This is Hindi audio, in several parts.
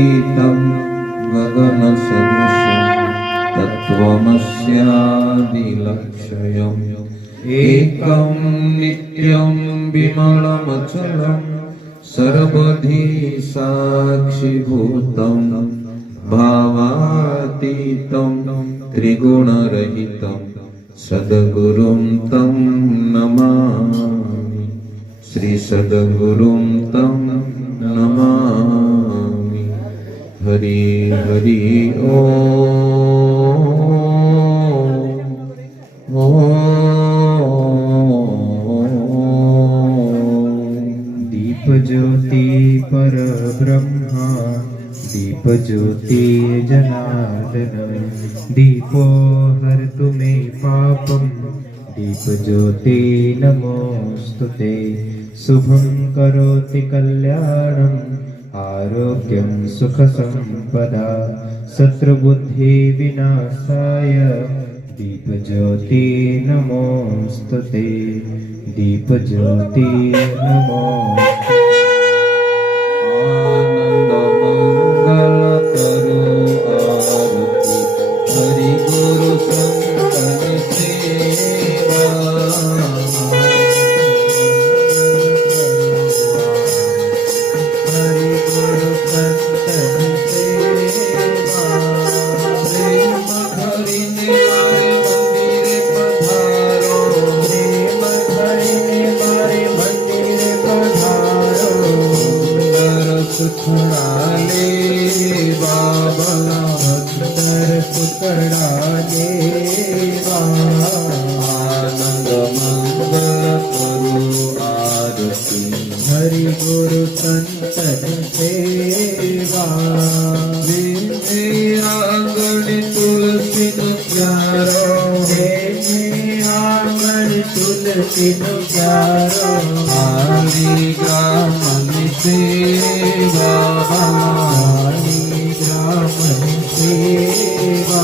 गगनातीतं गगनसदृशं तत्त्वमस्यादिलक्ष्यम् एकं नित्यं विमलमचलं सर्वधी साक्षिभूतं भावातीतं त्रिगुणरहितं सद्गुरुं तं नमामि। श्री सद्गुरुं तं नमामि। हरि हरि दीप ज्योति परब्रह्मा दीप ज्योति जनार्दन दीपो हरतु मे पापं दीप ज्योति नमोस्तुते। शुभं करोति कल्याणं आरोग्यं सुख संपदा शत्रुबुद्धि विनाशाय दीप ज्योति नमोस्तुते। दीप ज्योति नमोस्तुते। आनंद मंगल करो आरती हरि गुरु संतन सेवा। हरि गुरु संतन सेवा। प्रेम भरिने मारे मंदिरे पधारो। प्रेम भरिने मारे मंदिरे पधारो। सुखडाले बाबा सुंदर सुखडाले आनंद मंगल करो आरती हरि गुरु संतन सेवा। मेरे आंगन तुलसी नु प्यारो आंगन तुलसी नु प्यारो हरि ग्राम सेवा हरि ग्राम सेवा।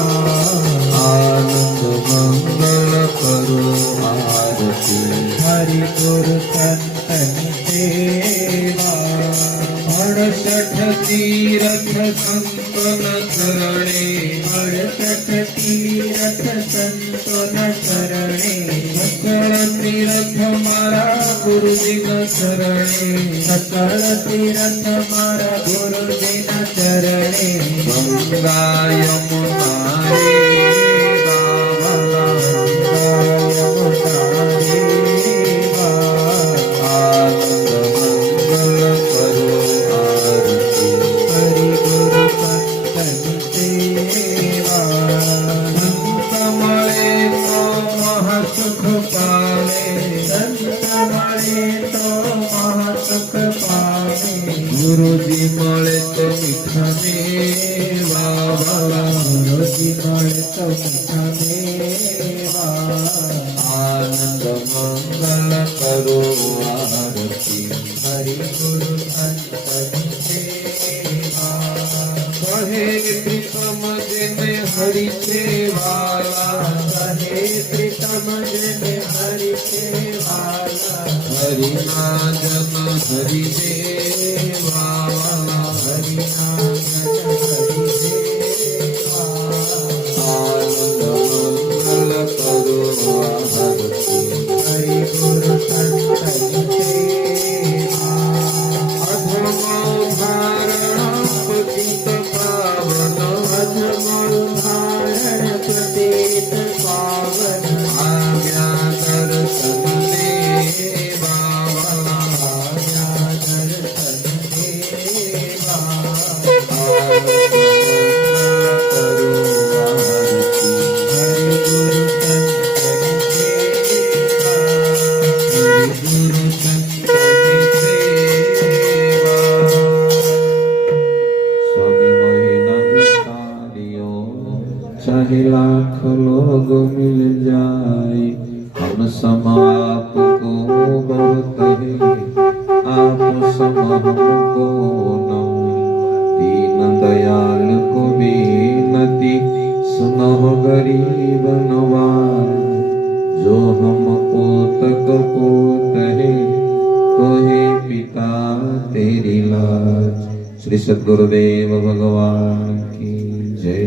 आनंद मंगल करो आरती हरि गुरु संतन सेवा। 68 तीरथ संतन चरणे 68 तीरथ संतन चरणे सकल तीरथ मारा गुरुजीन चरणे सकल तीरथ मारा गुरुजीन चरणे गंगा यमुना रे बाबा गंगा यमुना रे बाबा। आनंद मंगल करो आरती हरि गुरु संतन सेवा। संत मळे तो महासुख पावे संत मळे तो महासुख पावे गुरुजी मळे तो मीठा मेवा गुरुजी मळे तो मीठा मेवा। आनंद मंगल करो आरती हरि गुरु संतन सेवा। कहे प्रीतम जिने हरि सेवाला कहे प्रीतम जिने हरि सेवाला हरि नाजन हरि देवा हरि नाजन हरि देवा। आनंद मंगल करो आरती हरि गुरु संतन सेवा। अधम धारण पतित पावन अधम धारण पतित पावन आज्ञा दर्शन देवा आज्ञा दर्शन देवा। आनंद मंगल करो आरती हरि गुरु संतन सेवा हरि गुरु संतन सेवा। स्वामी महीना विसारियो चाहे लाख लोग मिल जाए हम सम आपको बहुत है आप सम हमको नहीं। दीन दयाल को विनती सुनो गरीब नवाज जो हम पोतक पोत है कोहे पिता तेरी लाज। श्री सद्गुरुदेव भगवान की जय।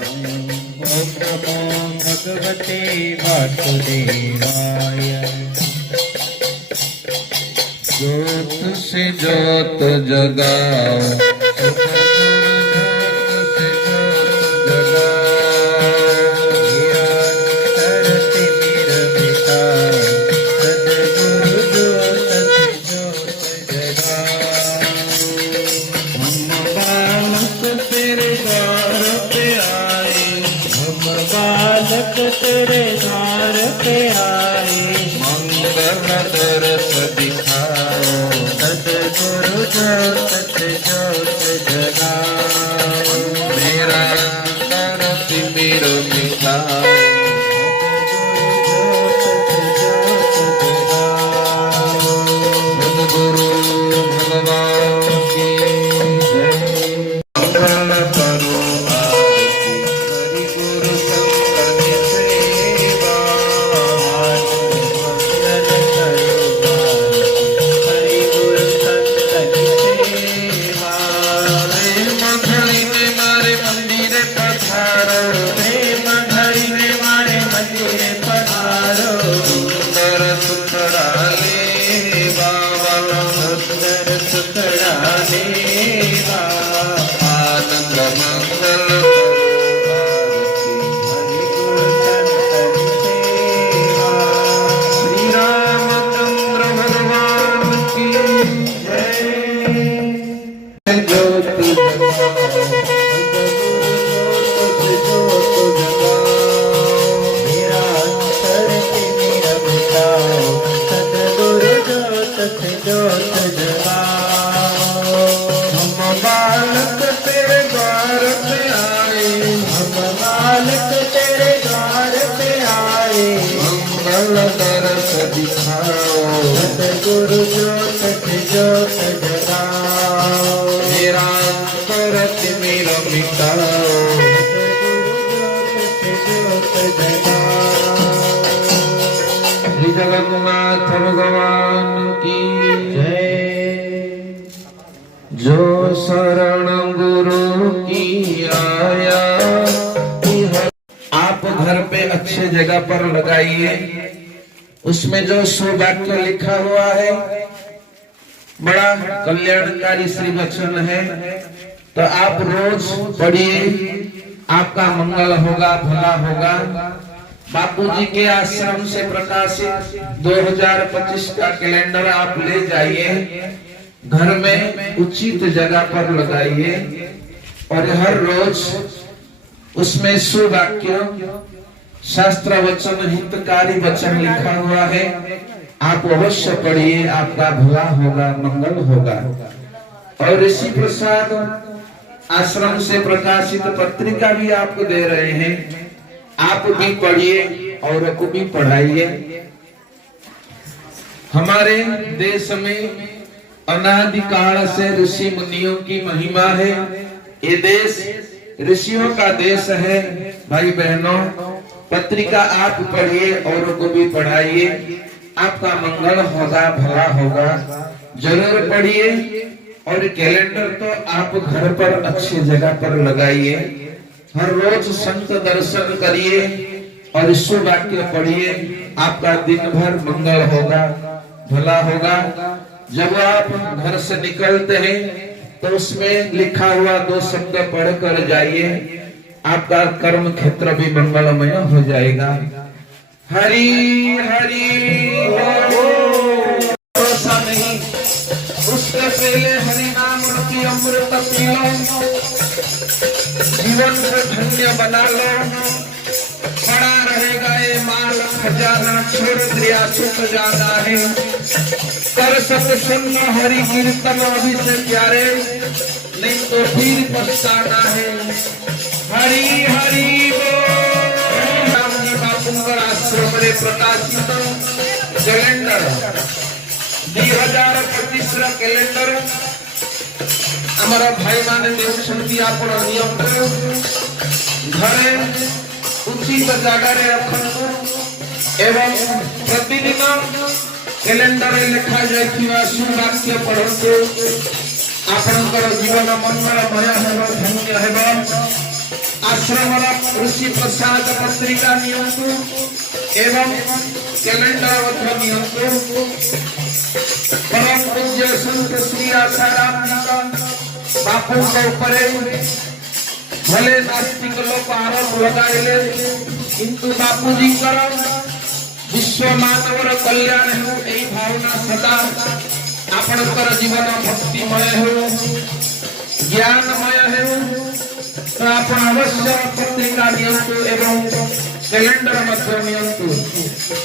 ओम नमो भगवते वासुदेवाय। ज्योत से ज्योत जगाओ, तेरे द्वार पे आए, मंगल दरस दिखाओ, सद्गुरु ज्योत ज्योत जगाओ। मेरा अंतर तिमिर मिटाओ, सद्गुरु भगवान की जय। मंगल करो आरती, हरि गुरु संतन सेवा, हरि गुरु संत की सेवा। प्रेम घड़ी में मारे मंदिर पधारो, प्रेम घड़ी में मारे मंदिर पधारो, सुंदर सुंदरा ले बाबा, सुंदर सुखड़ा देवा। आनंद मंगल करो आरती, हरि गुरु संत की सेवा। श्री रामचंद्र भगवान की जय। ज्योति जगाओ, मेरा अंतर से मेरा मिटाओ, सद्गुरु ज्योत ज्योत जगाओ। हम बालक तेरे द्वार पे आए, हम बालक तेरे द्वार पे आए, मंगल दरस दिखाओ, सद्गुरु ज्योत ज्योत जगाओ। मेरा अंतर तिमिर मिटाओ, श्री जगन्नाथ भगवान की जय। जो शरण गुरु की आया। आप घर पे अच्छे जगह पर लगाइए, उसमें जो सुवाक्य लिखा हुआ है बड़ा कल्याणकारी श्री वचन है, तो आप रोज पढ़िए, आपका मंगल होगा, भला होगा। बापूजी के आश्रम से प्रकाशित 2025 का कैलेंडर आप ले जाइए, घर में उचित जगह पर लगाइए और हर रोज उसमें सुवाक्य, शास्त्र वचन, हितकारी वचन लिखा हुआ है, आप अवश्य पढ़िए, आपका भला होगा, मंगल होगा। और ऋषि प्रसाद आश्रम से प्रकाशित पत्रिका भी आपको दे रहे हैं, आप भी पढ़िए और को भी पढ़ाइए। हमारे देश में अनादिकाल से ऋषि मुनियों की महिमा है। ये देश ऋषियों का देश है। भाई बहनों, पत्रिका आप पढ़िए और को भी पढ़ाइए, आपका मंगल होगा, भला होगा। जरूर पढ़िए और कैलेंडर तो आप घर पर अच्छी जगह पर लगाइए, हर रोज संत दर्शन करिए और ईश्वर वाक्य पढ़िए, आपका दिन भर मंगल होगा, भला होगा। जब आप घर से निकलते हैं तो उसमें लिखा हुआ 2 शब्द पढ़ कर जाइए, आपका कर्म क्षेत्र भी मंगलमय हो जाएगा। हरि हरि भरोसा नहीं, उससे पहले हरि नाम रति अमृत पी लो, जीवन को धन्य बना लो, पड़ा रहेगा ये माल खजाना, छोड़ दिया सुख जाना है। कर सत्संग हरि कीर्तन अभी से प्यारे, नहीं तो फिर पछताना है। हरि हरि बोल। रामजी बापूंकर आश्रम रे प्रकाशित कैलेंडर 2025 रा कैलेंडर हमारा भाई माने देउछंती आपण नियम को घरे उचित जगह रे रखंतु एवं प्रतिदिन कैलेंडर लिखा जाइथिबा सुवाक्य पढ़ंतु आपनकर जीवन मंगलमय हेबो धन्य हेबो आश्रमर ऋषि प्रसाद पत्रिका नियंतु एवं कैलेंडर मध्य नियंतु परम पूज्य संत श्री आसाराम जी का बापू के ऊपर भले नास्तिक लोग आरोप लगाइले किंतु बापू जी विश्व मानवर कल्याण हो यही भावना सदा आपणकर जीवन भक्तिमय हो ज्ञानमय हो तो आप अवश्य पत्रिका नियंतु एवं कैलेंडर मध्य नियंतु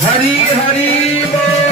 हरि हरि बोल।